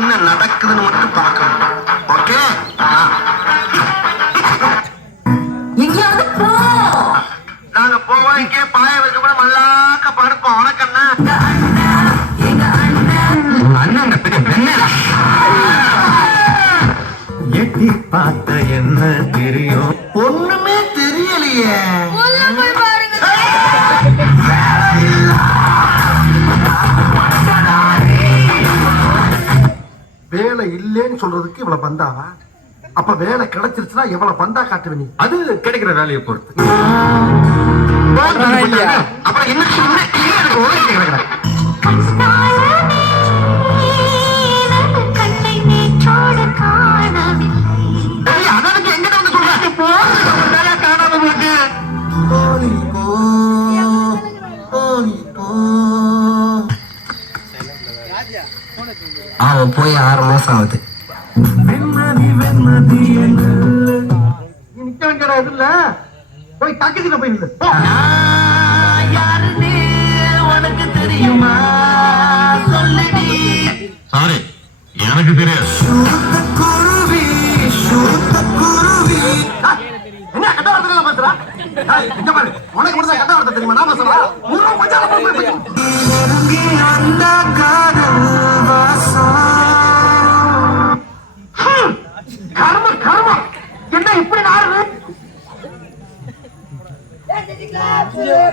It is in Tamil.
என்ன நடக்குதுன்னு மட்டும் பார்க்கணும். ஓகே, எங்கேயாவது போ. நாங்க போவோம். இங்கே பாய வச்சு கூட மல்லாக்க படுப்போம். உனக்கண்ணா அண்ணன் எட்டி பார்த்த என்ன தெரியும்? ஒண்ணுமே தெரியலையே. வேலை இல்லேன்னு சொல்றதுக்கு இவ்வளவு பந்தாவா? அப்ப வேலை கிடைச்சிருச்சுன்னா எவ்வளவு பந்தா காட்டுவ நீ? அது கிடைக்கிற வேலையை பொறுத்து. அப்புறம் என்ன எனக்கு ஓடி கிடைக்கிறேன். அதற்கு எங்க வந்து சொல்றாங்க காணாம போட்டு அவன் போய் 6 மாசம் ஆகுது. நிக்க வேண்டிய இது இல்ல, போய் டாக்கில போய் நில்லு. உனக்கு தெரியுமா? சொல்லடி. சாரி, எனக்கு தெரியாது. என்ன கட்ட வார்த்தை பேசுறா? இங்க பாரு, உனக்கு மட்டும் கட்ட வார்த்தை தெரியுமா? நான் பேசுறா அந்த காதல்